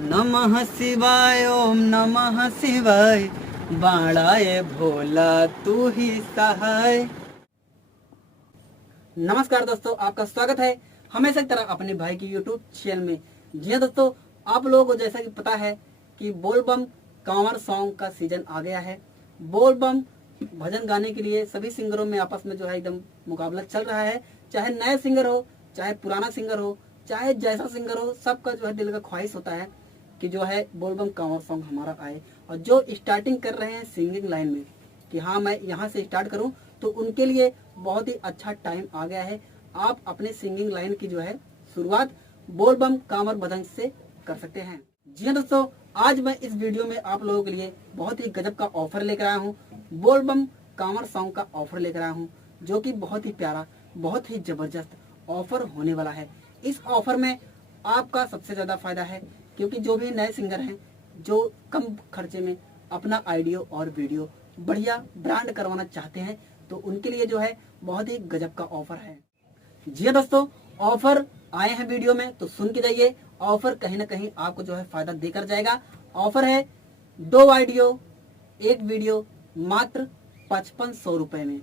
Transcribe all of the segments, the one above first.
नमः शिवाय ओम नमः शिवाय, बाणाए भोला तू ही सहाय। नमस्कार दोस्तों, आपका स्वागत है हमेशा की तरह अपने भाई की यूट्यूब चैनल में। जी हाँ दोस्तों, आप लोगों को जैसा कि पता है कि बोल बम कांवर सॉन्ग का सीजन आ गया है। बोल बम भजन गाने के लिए सभी सिंगरों में आपस में जो है एकदम मुकाबला चल रहा है। चाहे नए सिंगर हो, चाहे पुराना सिंगर हो, चाहे जैसा सिंगर हो, सबका जो है दिल का ख्वाहिश होता है कि जो है बोल बम कांवर सॉन्ग हमारा आए। और जो स्टार्टिंग कर रहे हैं सिंगिंग लाइन में कि हाँ मैं यहाँ से स्टार्ट करूँ, तो उनके लिए बहुत ही अच्छा टाइम आ गया है। आप अपने सिंगिंग लाइन की जो है शुरुआत बोल बम कांवर भजन से कर सकते हैं। जी हाँ दोस्तों, आज मैं इस वीडियो में आप लोगों के लिए बहुत ही गजब का ऑफर लेकर आया हूँ। बोल बम कांवर सॉन्ग का ऑफर लेकर आया हूँ, जो कि बहुत ही प्यारा, बहुत ही जबरदस्त ऑफर होने वाला है। इस ऑफर में आपका सबसे ज्यादा फायदा है, क्योंकि जो भी नए सिंगर हैं जो कम खर्चे में अपना ऑडियो और वीडियो बढ़िया ब्रांड करवाना चाहते हैं, तो उनके लिए जो है बहुत ही गजब का ऑफर है। जी हाँ दोस्तों, ऑफर आए हैं वीडियो में तो सुन के जाइए। ऑफर कहीं ना कहीं आपको जो है फायदा देकर जाएगा। ऑफर है 2 ऑडियो 1 वीडियो मात्र 5500 रुपए में।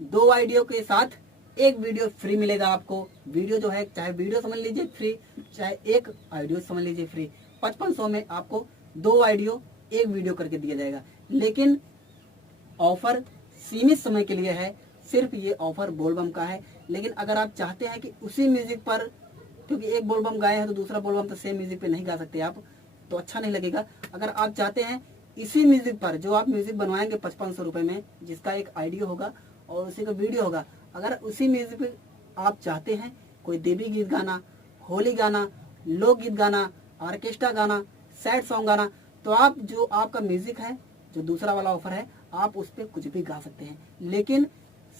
2 ऑडियो के साथ 1 वीडियो फ्री मिलेगा आपको। वीडियो जो है चाहे वीडियो समझ लीजिए फ्री, चाहे 1 ऑडियो समझ लीजिए फ्री। 5500 में आपको 2 ऑडियो 1 वीडियो करके दिया जाएगा। लेकिन ऑफर सीमित समय के लिए है, सिर्फ ये ऑफर बोलबम का है। लेकिन अगर आप चाहते हैं कि उसी म्यूजिक पर, क्योंकि एक बोलबम गाए हैं तो दूसरा बोलबम तो सेम म्यूजिक पे नहीं गा सकते आप, तो अच्छा नहीं लगेगा। अगर आप चाहते हैं इसी म्यूजिक पर जो आप म्यूजिक बनवाएंगे 5500 रुपए में, जिसका एक ऑडियो होगा और उसी का वीडियो होगा, अगर उसी म्यूजिक पे आप चाहते हैं कोई देवी गीत गाना, होली गाना, लोकगीत गाना, ऑर्केस्ट्रा गाना, सैड सॉन्ग गाना, तो आप जो आपका म्यूजिक है, जो दूसरा वाला ऑफर है, आप उस पर कुछ भी गा सकते हैं। लेकिन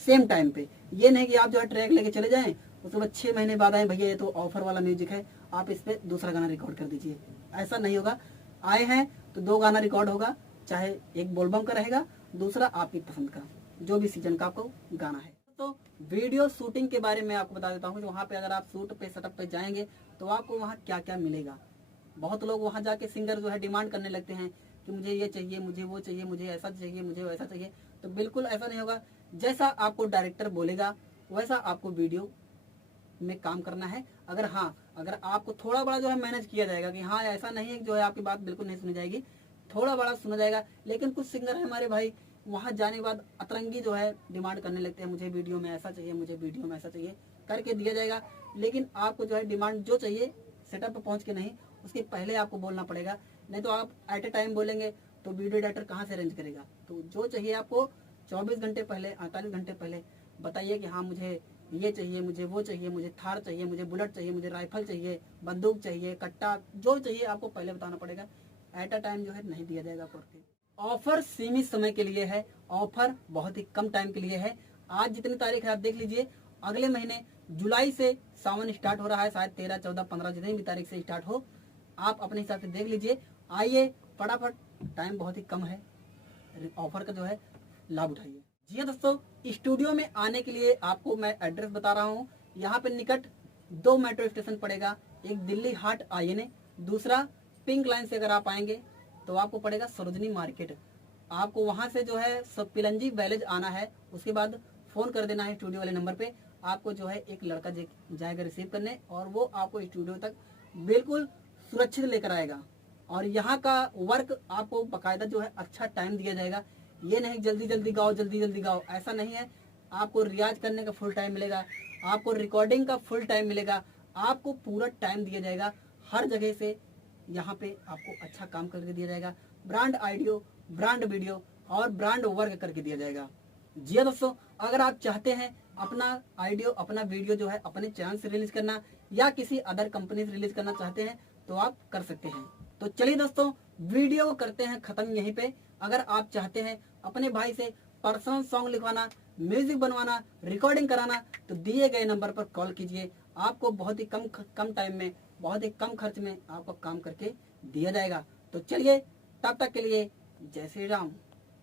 सेम टाइम पे, ये नहीं कि आप जो है ट्रैक लेके चले जाएं, उसके बाद 6 महीने बाद आए भैया ये तो ऑफर वाला म्यूजिक है, आप इस पे दूसरा गाना रिकॉर्ड कर दीजिए। ऐसा नहीं होगा। आए हैं तो 2 गाना रिकॉर्ड होगा, चाहे एक बोलबम का रहेगा, दूसरा आपकी पसंद का, जो भी सीजन का आपको गाना है। तो वीडियो शूटिंग के बारे में आपको बता देता हूँ। वहाँ पे अगर आप शूट पे सेटअप पे जाएंगे तो आपको वहाँ क्या क्या मिलेगा। बहुत लोग वहाँ जाके सिंगर जो है डिमांड करने लगते हैं कि मुझे ये चाहिए, मुझे वो चाहिए, मुझे ऐसा चाहिए, मुझे वैसा चाहिए। तो बिल्कुल ऐसा नहीं होगा। जैसा आपको डायरेक्टर बोलेगा वैसा आपको वीडियो में काम करना है। अगर आपको थोड़ा बड़ा जो है मैनेज किया जाएगा कि हाँ ऐसा नहीं है जो है आपकी बात बिल्कुल नहीं सुनी जाएगी, थोड़ा बड़ा सुना जाएगा। लेकिन कुछ सिंगर है हमारे भाई, वहाँ जाने के बाद अतरंगी जो है डिमांड करने लगते हैं, मुझे वीडियो में ऐसा चाहिए, मुझे वीडियो में ऐसा चाहिए, करके दिया जाएगा। लेकिन आपको जो है डिमांड जो चाहिए सेटअप पर पहुँच के नहीं, उसके पहले आपको बोलना पड़ेगा। नहीं तो आप एट ए टाइम बोलेंगे तो वीडियो डायरेक्टर कहाँ से अरेंज करेगा। तो जो चाहिए आपको 24 घंटे पहले, 48 घंटे पहले बताइए कि हाँ मुझे ये चाहिए, मुझे वो चाहिए, मुझे थार चाहिए, मुझे बुलेट चाहिए, मुझे राइफल चाहिए, बंदूक चाहिए, कट्टा, जो चाहिए आपको पहले बताना पड़ेगा। एट अ टाइम जो है नहीं दिया जाएगा करके। ऑफर सीमित समय के लिए है, ऑफर बहुत ही कम टाइम के लिए है। आज जितनी तारीख है आप देख लीजिए, अगले महीने जुलाई से सावन स्टार्ट हो रहा है, शायद 13, 14, 15 जितनी भी तारीख से स्टार्ट हो, आप अपने हिसाब से देख लीजिए। आइए फटाफट, टाइम बहुत ही कम है, ऑफर का जो है लाभ उठाइए। जी हाँ दोस्तों, स्टूडियो में आने के लिए आपको मैं एड्रेस बता रहा हूँ। यहाँ पे निकट 2 मेट्रो स्टेशन पड़ेगा। एक दिल्ली हाट आईएनए, दूसरा पिंक लाइन से अगर आप आएंगे तो आपको पड़ेगा सरोजनी मार्केट। आपको वहाँ से जो है सब पिलंजी वैलेज आना है। उसके बाद फोन कर देना है स्टूडियो वाले नंबर पे। आपको जो है एक लड़का जाएगा रिसीव करने, और वो आपको स्टूडियो तक बिल्कुल सुरक्षित लेकर आएगा। और यहाँ का वर्क आपको बाकायदा जो है अच्छा टाइम दिया जाएगा। ये नहीं जल्दी जल्दी गाओ, जल्दी जल्दी गाओ, ऐसा नहीं है। आपको रियाज करने का फुल टाइम मिलेगा, आपको रिकॉर्डिंग का फुल टाइम मिलेगा, आपको पूरा टाइम दिया जाएगा। हर जगह से यहाँ पे आपको अच्छा काम करके दिया जाएगा। ब्रांड ऑडियो, ब्रांड वीडियो और ब्रांड वर्क करके दिया जाएगा। जी हाँ दोस्तों, अगर आप चाहते हैं अपना ऑडियो, अपना वीडियो जो है अपने चैनल से रिलीज करना या किसी अदर कंपनी से रिलीज करना चाहते हैं तो आप कर सकते हैं। तो चलिए दोस्तों, वीडियो को करते हैं खत्म यहीं पे। अगर आप चाहते हैं अपने भाई से पर्सनल सॉन्ग लिखवाना, म्यूजिक बनवाना, रिकॉर्डिंग कराना, तो दिए गए नंबर पर कॉल कीजिए। आपको बहुत ही कम टाइम में, बहुत ही कम खर्च में आपको काम करके दिया जाएगा। तो चलिए, तब तक के लिए जय श्री राम।